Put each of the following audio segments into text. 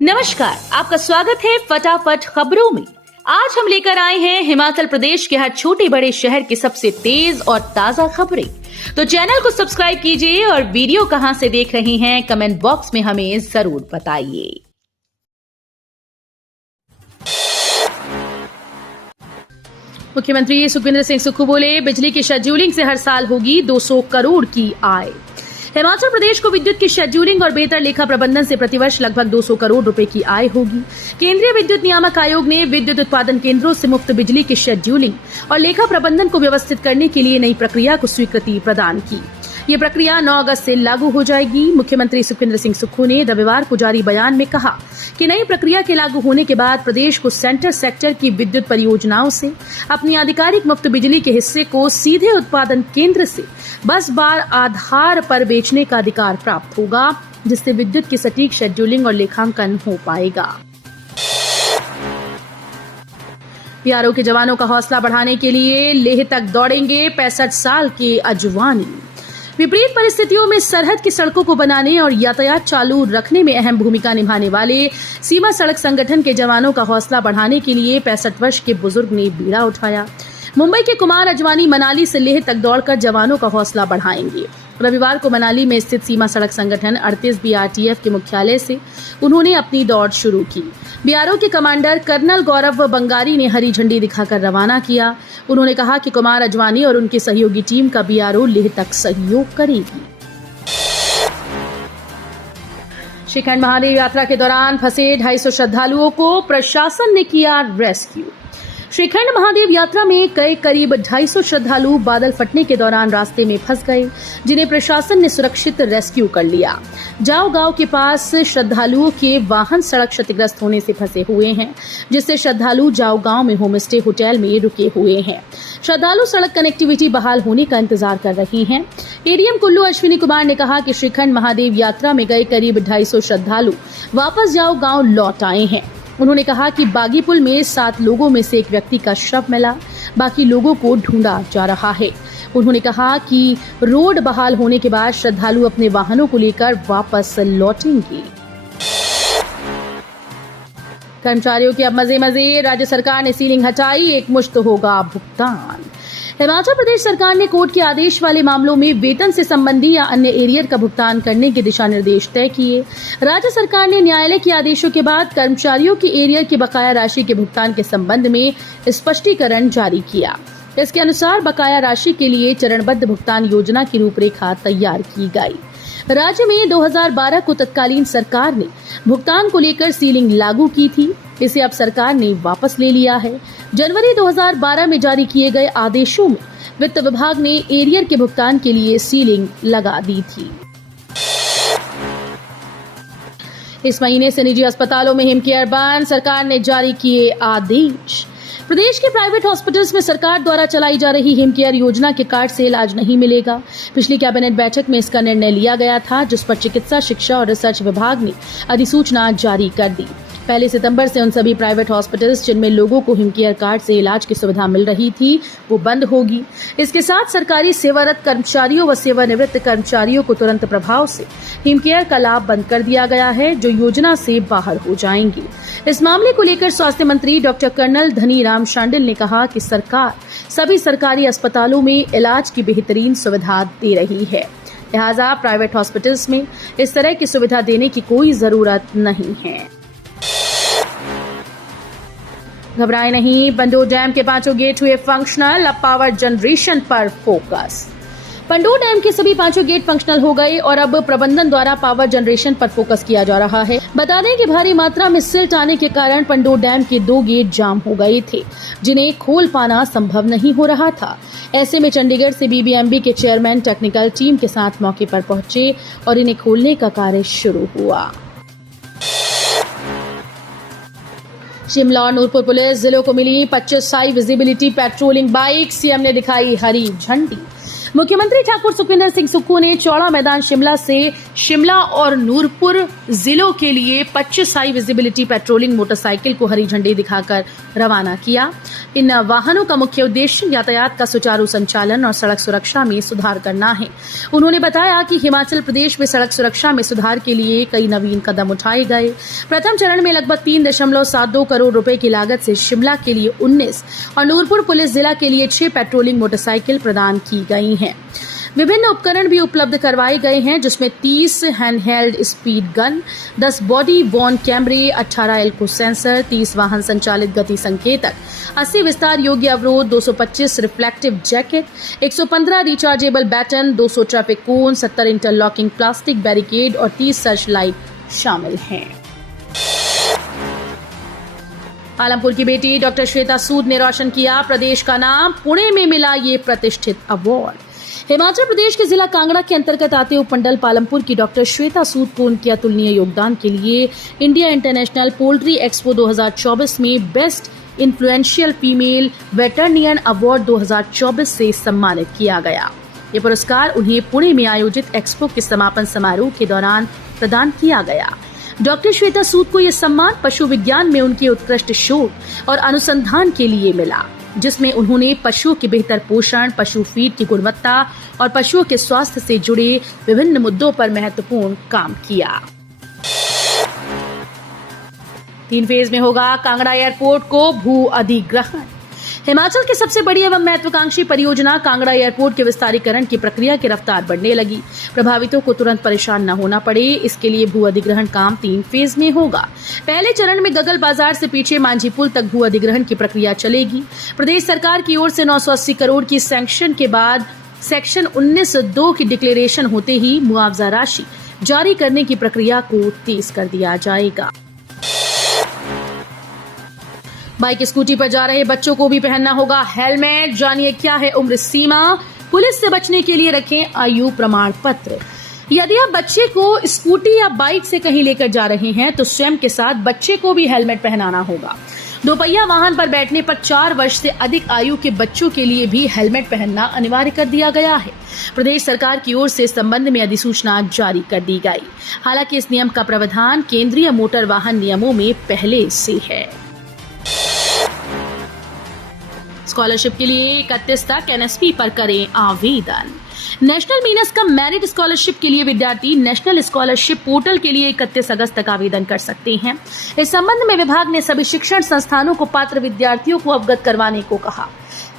नमस्कार, आपका स्वागत है फटाफट खबरों में। आज हम लेकर आए हैं हिमाचल प्रदेश के हर छोटे बड़े शहर की सबसे तेज और ताजा खबरें। तो चैनल को सब्सक्राइब कीजिए और वीडियो कहां से देख रहे हैं कमेंट बॉक्स में हमें जरूर बताइए। मुख्यमंत्री सुखविंदर सिंह सुक्खू बोले, बिजली की शेड्यूलिंग से हर साल होगी 200 करोड़ की आय। हिमाचल प्रदेश को विद्युत की शेड्यूलिंग और बेहतर लेखा प्रबंधन से प्रतिवर्ष लगभग 200 करोड़ रुपए की आय होगी। केंद्रीय विद्युत नियामक आयोग ने विद्युत उत्पादन केंद्रों से मुफ्त बिजली की शेड्यूलिंग और लेखा प्रबंधन को व्यवस्थित करने के लिए नई प्रक्रिया को स्वीकृति प्रदान की। ये प्रक्रिया 9 अगस्त से लागू हो जाएगी। मुख्यमंत्री सुखविंदर सिंह सुक्खू ने रविवार को जारी बयान में कहा कि नई प्रक्रिया के लागू होने के बाद प्रदेश को सेक्टर की विद्युत परियोजनाओं से अपनी आधिकारिक मुफ्त बिजली के हिस्से को सीधे उत्पादन केंद्र से बस बार आधार पर बेचने का अधिकार प्राप्त होगा, जिससे विद्युत की सटीक शेड्यूलिंग और लेखांकन हो पाएगा। बीआरओ के जवानों का हौसला बढ़ाने के लिए लेह तक दौड़ेंगे 65 साल के अजवानी। विपरीत परिस्थितियों में सरहद की सड़कों को बनाने और यातायात चालू रखने में अहम भूमिका निभाने वाले सीमा सड़क संगठन के जवानों का हौसला बढ़ाने के लिए 65 वर्ष के बुजुर्ग ने बीड़ा उठाया। मुंबई के कुमार अजवानी मनाली से लेह तक दौड़कर जवानों का हौसला बढ़ाएंगे। रविवार को मनाली में स्थित सीमा सड़क संगठन 38 बीआरटीएफ के मुख्यालय से उन्होंने अपनी दौड़ शुरू की। बीआरओ के कमांडर कर्नल गौरव बंगारी ने हरी झंडी दिखाकर रवाना किया। उन्होंने कहा कि कुमार अजवानी और उनकी सहयोगी टीम का बीआरओ लेह तक सहयोग करेगी। श्रीखंड महादेव यात्रा के दौरान फंसे 250 श्रद्धालुओं को प्रशासन ने किया रेस्क्यू। श्रीखंड महादेव यात्रा में करीब 250 श्रद्धालु बादल फटने के दौरान रास्ते में फंस गए, जिन्हें प्रशासन ने सुरक्षित रेस्क्यू कर लिया। जाओ गांव के पास श्रद्धालुओं के वाहन सड़क क्षतिग्रस्त होने से फंसे हुए हैं, जिससे श्रद्धालु जाओ गांव में होमस्टे होटल में रुके हुए हैं। श्रद्धालु सड़क कनेक्टिविटी बहाल होने का इंतजार कर रहे हैं। एडीएम कुल्लू अश्विनी कुमार ने कहा कि श्रीखंड महादेव यात्रा में गए करीब 250 श्रद्धालु वापस जाओ गांव लौट आए हैं। उन्होंने कहा कि बागीपुल में 7 लोगों में से एक व्यक्ति का शव मिला, बाकी लोगों को ढूंढा जा रहा है। उन्होंने कहा कि रोड बहाल होने के बाद श्रद्धालु अपने वाहनों को लेकर वापस लौटेंगे। कर्मचारियों के अब मजे, राज्य सरकार ने सीलिंग हटाई, एकमुश्त होगा भुगतान। हिमाचल प्रदेश सरकार ने कोर्ट के आदेश वाले मामलों में वेतन से संबंधी या अन्य एरियर का भुगतान करने के दिशा निर्देश तय किए। राज्य सरकार ने न्यायालय के आदेशों के बाद कर्मचारियों की एरियर की बकाया राशि के भुगतान के संबंध में स्पष्टीकरण जारी किया। इसके अनुसार बकाया राशि के लिए चरणबद्ध भुगतान योजना की रूपरेखा तैयार की गई। राज्य में 2012 को तत्कालीन सरकार ने भुगतान को लेकर सीलिंग लागू की थी। इसे अब सरकार ने वापस ले लिया है। जनवरी 2012 में जारी किए गए आदेशों में वित्त विभाग ने एरियर के भुगतान के लिए सीलिंग लगा दी थी। इस महीने से निजी अस्पतालों में हिमकेयर बंद, सरकार ने जारी किए आदेश। प्रदेश के प्राइवेट हॉस्पिटल्स में सरकार द्वारा चलाई जा रही हिमकेयर योजना के कार्ड से इलाज नहीं मिलेगा। पिछली कैबिनेट बैठक में इसका निर्णय लिया गया था, जिस पर चिकित्सा शिक्षा और रिसर्च विभाग ने अधिसूचना जारी कर दी। 1 सितंबर से उन सभी प्राइवेट हॉस्पिटल्स जिनमें लोगों को हिमकेयर कार्ड से इलाज की सुविधा मिल रही थी, वो बंद होगी। इसके साथ सरकारी सेवारत कर्मचारियों व सेवानिवृत्त कर्मचारियों को तुरंत प्रभाव से हिमकेयर का लाभ बंद कर दिया गया है, जो योजना से बाहर हो जाएंगे। इस मामले को लेकर स्वास्थ्य मंत्री डॉक्टर कर्नल धनीराम शांडिल ने कहा कि सरकार सभी सरकारी अस्पतालों में इलाज की बेहतरीन सुविधा दे रही है, लिहाजा प्राइवेट हॉस्पिटल्स में इस तरह की सुविधा देने की कोई जरूरत नहीं है। घबराए नहीं, पंडोर डैम के 5 गेट हुए फंक्शनल, अब पावर जनरेशन पर फोकस। पंडोर डैम के सभी 5 गेट फंक्शनल हो गए और अब प्रबंधन द्वारा पावर जनरेशन पर फोकस किया जा रहा है। बता दें कि भारी मात्रा में सिल्ट आने के कारण पंडोर डैम के 2 गेट जाम हो गए थे, जिन्हें खोल पाना संभव नहीं हो रहा था। ऐसे में चंडीगढ़ से बीबीएमबी के चेयरमैन टेक्निकल टीम के साथ मौके पर पहुंचे और इन्हें खोलने का कार्य शुरू हुआ। शिमला और नूरपुर पुलिस जिलों को मिली 25 high visibility patrolling bike, CM ने दिखाई हरी झंडी। मुख्यमंत्री ठाकुर सुखविंदर सिंह सुक्खू ने चौड़ा मैदान शिमला से शिमला और नूरपुर जिलों के लिए 25 हाई विजिबिलिटी पेट्रोलिंग मोटरसाइकिल को हरी झंडी दिखाकर रवाना किया। इन वाहनों का मुख्य उद्देश्य यातायात का सुचारू संचालन और सड़क सुरक्षा में सुधार करना है। उन्होंने बताया कि हिमाचल प्रदेश में सड़क सुरक्षा में सुधार के लिए कई नवीन कदम उठाए गए। प्रथम चरण में लगभग 3.72 करोड़ रुपए की लागत से शिमला के लिए 19 और नूरपुर पुलिस जिला के लिए 6 पेट्रोलिंग मोटरसाइकिल प्रदान की गई हैं। विभिन्न उपकरण भी उपलब्ध करवाए गए हैं, जिसमें 30 handheld speed gun, 10 body worn कैमरे, 18 एल्को सेंसर, 30 वाहन संचालित गति संकेतक, 80 विस्तार योग्य अवरोध, 225 reflective jacket, 115 rechargeable baton, 200 traffic cone, 70 interlocking plastic barricade और 30 सर्च लाइट शामिल हैं। पालमपुर की बेटी डॉक्टर श्वेता सूद ने रोशन किया प्रदेश का नाम, पुणे में मिला ये प्रतिष्ठित अवार्ड। हिमाचल प्रदेश के जिला कांगड़ा के अंतर्गत आते उपमंडल पालमपुर की डॉक्टर श्वेता सूद को उनके अतुलनीय योगदान के लिए इंडिया इंटरनेशनल पोल्ट्री एक्सपो 2024 में best influential female veterinarian award 2024 से सम्मानित किया गया। ये पुरस्कार उन्हें पुणे में आयोजित एक्सपो के समापन समारोह के दौरान प्रदान किया गया। डॉक्टर श्वेता सूद को यह सम्मान पशु विज्ञान में उनके उत्कृष्ट शोध और अनुसंधान के लिए मिला, जिसमें उन्होंने पशुओं के बेहतर पोषण, पशु फीड की गुणवत्ता और पशुओं के स्वास्थ्य से जुड़े विभिन्न मुद्दों पर महत्वपूर्ण काम किया। 3 फेज में होगा कांगड़ा एयरपोर्ट को भू अधिग्रहण। हिमाचल की सबसे बड़ी एवं महत्वाकांक्षी परियोजना कांगड़ा एयरपोर्ट के विस्तारीकरण की प्रक्रिया की रफ्तार बढ़ने लगी। प्रभावितों को तुरंत परेशान न होना पड़े, इसके लिए भू अधिग्रहण काम 3 फेज में होगा। पहले चरण में गगल बाजार से पीछे मांझी पुल तक भू अधिग्रहण की प्रक्रिया चलेगी। प्रदेश सरकार की ओर से 980 करोड़ की सैंक्शन के बाद सेक्शन 19(2) की डिक्लेरेशन होते ही मुआवजा राशि जारी करने की प्रक्रिया को तेज कर दिया जाएगा। बाइक स्कूटी पर जा रहे बच्चों को भी पहनना होगा हेलमेट। जानिए क्या है उम्र सीमा। पुलिस से बचने के लिए रखें आयु प्रमाण पत्र। यदि आप बच्चे को स्कूटी या बाइक से कहीं लेकर जा रहे हैं तो स्वयं के साथ बच्चे को भी हेलमेट पहनाना होगा। दोपहिया वाहन पर बैठने पर 4 वर्ष से अधिक आयु के बच्चों के लिए भी हेलमेट पहनना अनिवार्य कर दिया गया है। प्रदेश सरकार की ओर से इस संबंध में अधिसूचना जारी कर दी गई। हालांकि इस नियम का प्रावधान केंद्रीय मोटर वाहन नियमों में पहले से है। स्कॉलरशिप के लिए 31 तक एनएसपी पर करें आवेदन। नेशनल मीनस का मेरिट स्कॉलरशिप के लिए विद्यार्थी नेशनल स्कॉलरशिप पोर्टल के लिए 31 अगस्त तक आवेदन कर सकते हैं। इस संबंध में विभाग ने सभी शिक्षण संस्थानों को पात्र विद्यार्थियों को अवगत करवाने को कहा।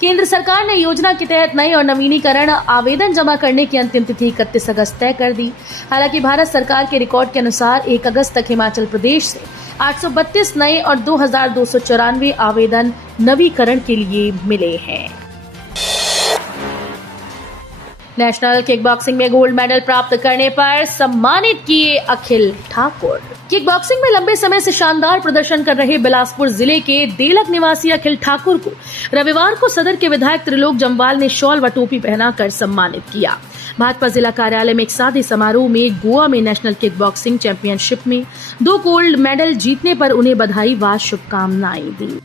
केंद्र सरकार ने योजना के तहत नए और नवीनीकरण आवेदन जमा करने की अंतिम तिथि 31 अगस्त तय कर दी। हालांकि भारत सरकार के रिकॉर्ड के अनुसार 1 अगस्त तक हिमाचल प्रदेश से 832 नए और 2294 आवेदन नवीकरण के लिए मिले हैं। नेशनल किक बॉक्सिंग में गोल्ड मेडल प्राप्त करने पर सम्मानित किए अखिल ठाकुर। किक बॉक्सिंग में लंबे समय से शानदार प्रदर्शन कर रहे बिलासपुर जिले के देलक निवासी अखिल ठाकुर को रविवार को सदर के विधायक त्रिलोक जम्वाल ने शॉल व टोपी पहनाकर सम्मानित किया। भाजपा जिला कार्यालय में एक सादे समारोह में गोवा में नेशनल किक बॉक्सिंग चैंपियनशिप में 2 गोल्ड मेडल जीतने पर उन्हें बधाई व शुभकामनाएं दी।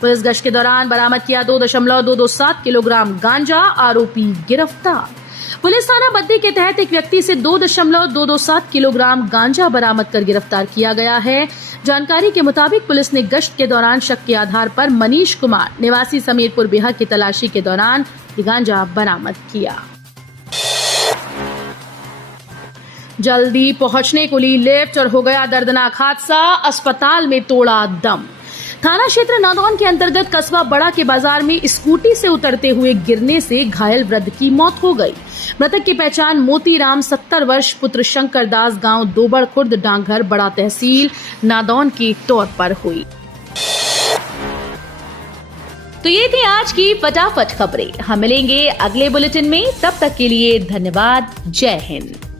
पुलिस गश्त के दौरान बरामद किया 2.227 किलोग्राम गांजा, आरोपी गिरफ्तार। पुलिस थाना बद्दी के तहत एक व्यक्ति से 2.227 किलोग्राम गांजा बरामद कर गिरफ्तार किया गया है। जानकारी के मुताबिक पुलिस ने गश्त के दौरान शक के आधार पर मनीष कुमार निवासी समीरपुर बिहार की तलाशी के दौरान गांजा बरामद किया। जल्दी पहुंचने को ली लिफ्ट और हो गया दर्दनाक हादसा, अस्पताल में तोड़ा दम। थाना क्षेत्र नादौन के अंतर्गत कस्बा बड़ा के बाजार में स्कूटी से उतरते हुए गिरने से घायल वृद्ध की मौत हो गई। मृतक की पहचान मोतीराम 70 वर्ष पुत्र शंकर दास गांव दोबड़ खुर्द डांगघर बड़ा तहसील नादौन के तौर पर हुई। तो ये थी आज की फटाफट खबरें। हम मिलेंगे अगले बुलेटिन में, तब तक के लिए धन्यवाद। जय हिंद।